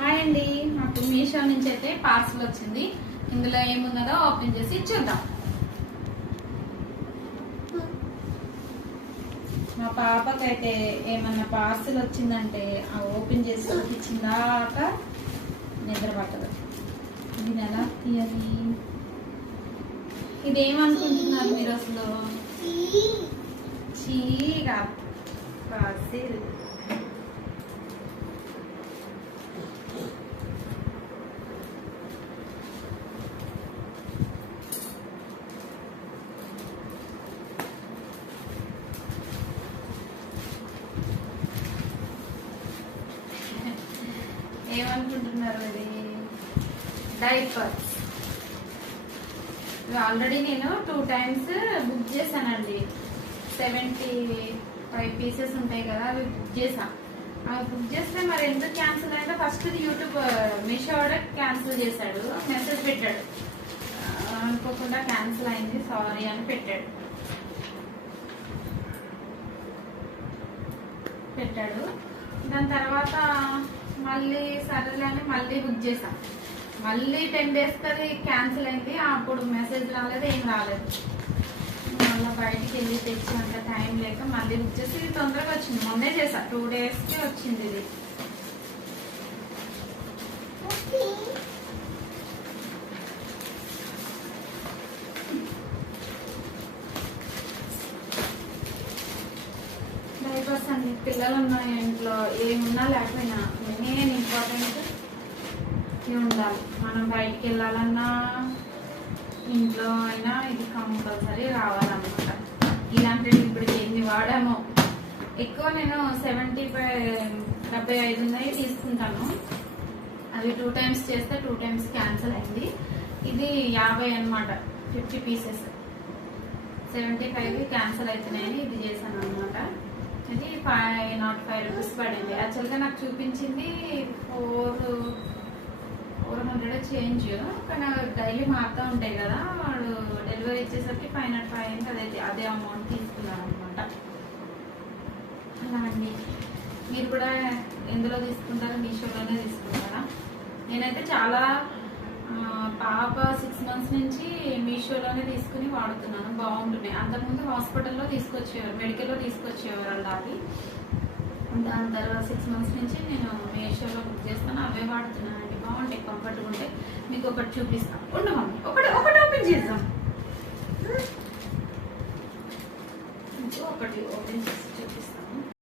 Hi అండి, నాకు మీషో నుంచి అయితే పార్సల్ వచ్చింది. ఇందులో ఏమున్నదో ఓపెన్ చేసి చూద్దాం. మా పాపకైతే ఏమన్నా పార్సల్ వచ్చిందంటే ఆ ఓపెన్ చేసి ఇచ్చిందాక నిద్ర పట్టదు. ఇది ఎలా తీయాలి? ఇదేమనుకుంటున్నారు మీరు అసలు? చీగా పార్సిల్ ఏమనుకుంటున్నారు? ఇది డైపర్స్. ఆల్రెడీ నేను 2 times బుక్ చేశానండి. 75 pieces ఉంటాయి కదా, అవి బుక్ చేసా. అవి బుక్ చేస్తే మరి ఎందుకు క్యాన్సిల్ అయిందో first YouTube Meesho order cancel చేశాడు, మెసేజ్ పెట్టాడు. అనుకోకుండా క్యాన్సిల్ అయింది, సారీ అని పెట్టాడు. దాని తర్వాత మళ్ళీ సరేలే అని మళ్ళీ బుక్ చేసాం. మళ్ళీ 10 days అది క్యాన్సిల్ అయింది. అప్పుడు మెసేజ్ రాలేదు, ఏం రాలేదు. మళ్ళీ బయటికి వెళ్ళి తెచ్చినంత టైం లేక మళ్ళీ బుక్ చేసి ఇది తొందరగా వచ్చింది. మొన్నే చేసా, 2 daysకి వచ్చింది ఇది. డైపర్స్ అండి. పిల్లలు ఉన్నాయి ఇంట్లో, ఏమున్నా లేకపోయినా మెయిన్ ఇంపార్టెంట్ ఉండాలి. మనం బయటికి వెళ్ళాలన్నా ఇంట్లో అయినా ఇది కంపల్సరీ రావాలన్నమాట. ఇలాంటివి ఇప్పుడు ఎన్ని వాడామో. ఎక్కువ నేను 75 ఉన్నాయి తీసుకుంటాను. అవి 2 times చేస్తే 2 times క్యాన్సిల్ అయింది. ఇది 50 అనమాట, 50 pieces. 75 క్యాన్సిల్ అవుతున్నాయని ఇది చేశాను అనమాట. ఇది 505 rupees పడింది. యాక్చువల్గా నాకు చూపించింది 400 చేంజ్, కానీ డైలీ మారుతూ ఉంటాయి కదా, వాడు డెలివరీ ఇచ్చేసరికి 505 అయింది. అదే అమౌంట్ తీసుకున్నాను అనమాట. అలా అండి. మీరు కూడా ఎందులో తీసుకుంటారా? మీషోలోనే తీసుకుంటారా? నేనైతే చాలా పాప 6 months నుంచి మీషోలోనే తీసుకుని వాడుతున్నాను. బాగుంటున్నాయి. అంతకుముందు హాస్పిటల్లో తీసుకొచ్చేవారు, మెడికల్లో తీసుకొచ్చేవారు అలాగే. దాని తర్వాత 6 months నుంచి నేను మీషోలో బుక్ చేస్తాను, అవే వాడుతున్నాను అండి. బాగుంటాయి, కంఫర్ట్గా ఉంటాయి. మీకు ఒకటి చూపిస్తాను. ఉండమని ఒకటి ఓపెన్ చేద్దాం.